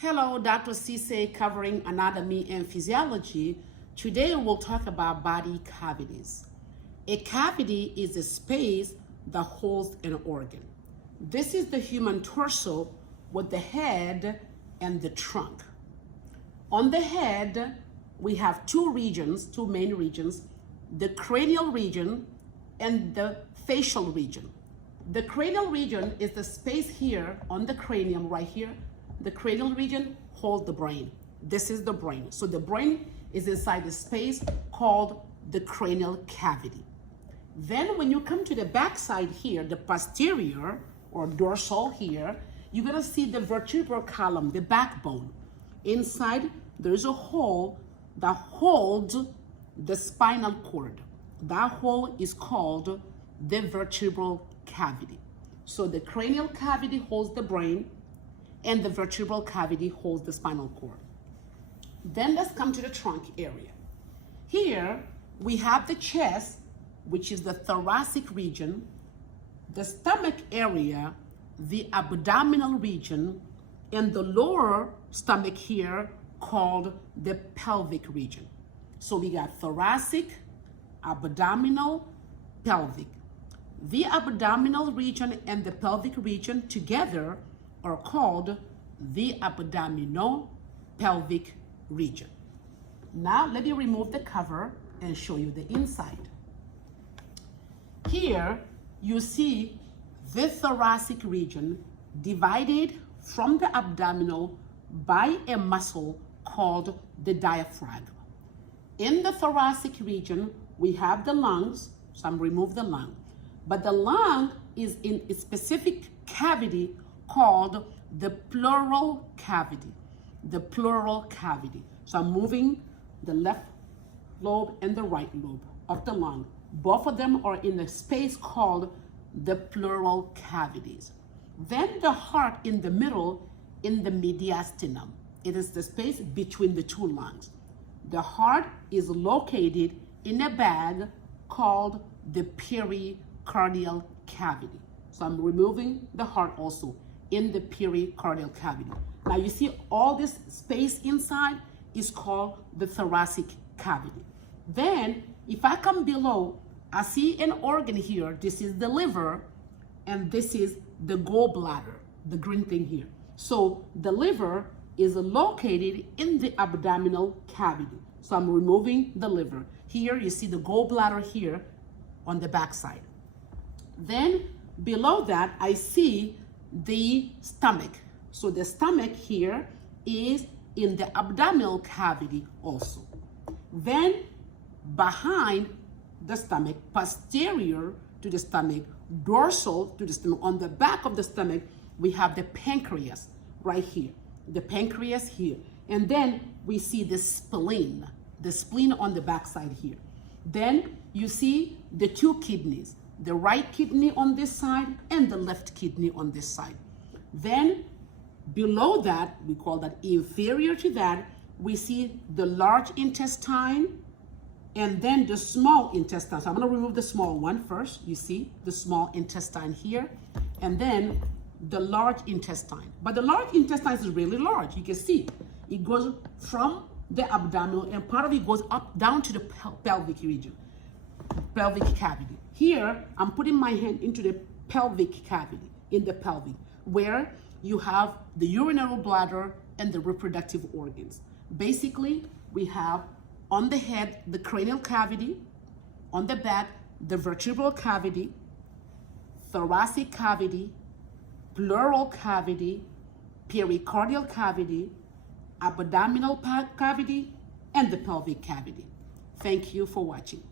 Hello, Dr. Cisse covering anatomy and physiology. Today we'll talk about body cavities. A cavity is a space that holds an organ. This is the human torso with the head and the trunk. On the head, we have two main regions, the cranial region and the facial region. The cranial region is the space here on the cranium right here. The cranial region holds the brain. This is the brain. So the brain is inside the space called the cranial cavity. Then when you come to the back side here, the posterior or dorsal here, you're gonna see the vertebral column, the backbone. Inside, there's a hole that holds the spinal cord. That hole is called the vertebral cavity. So the cranial cavity holds the brain, and the vertebral cavity holds the spinal cord. Then let's come to the trunk area. Here we have the chest, which is the thoracic region, the stomach area, the abdominal region, and the lower stomach here called the pelvic region. So we got thoracic, abdominal, pelvic. The abdominal region and the pelvic region together are called the abdominopelvic region. Now let me remove the cover and show you the inside. Here you see the thoracic region divided from the abdominal by a muscle called the diaphragm. In the thoracic region, we have the lungs, so I'm remove the lung, but the lung is in a specific cavity called the pleural cavity. The pleural cavity. So I'm moving the left lobe and the right lobe of the lung. Both of them are in a space called the pleural cavities. Then the heart in the middle, in the mediastinum. It is the space between the two lungs. The heart is located in a bag called the pericardial cavity. So I'm removing the heart also in the pericardial cavity. Now you see all this space inside is called the thoracic cavity. Then if I come below, I see an organ here. This is the liver and this is the gallbladder, the green thing here. So the liver is located in the abdominal cavity. So I'm removing the liver. Here you see the gallbladder here on the back side. Then below that, I see the stomach. So the stomach here is in the abdominal cavity also. Then behind the stomach, posterior to the stomach, dorsal to the stomach, on the back of the stomach, we have the pancreas right here. The pancreas here. And then we see the spleen on the back side here. Then you see the two kidneys, the right kidney on this side and the left kidney on this side. Then below that, we call that inferior to that, we see the large intestine and then the small intestine. So I'm gonna remove the small one first. You see the small intestine here and then the large intestine. But the large intestine is really large. You can see it goes from the abdominal and part of it goes up down to the pelvic region, pelvic cavity. Here, I'm putting my hand into the pelvic cavity, in the pelvic, where you have the urinary bladder and the reproductive organs. Basically, we have on the head, the cranial cavity, on the back, the vertebral cavity, thoracic cavity, pleural cavity, pericardial cavity, abdominal cavity, and the pelvic cavity. Thank you for watching.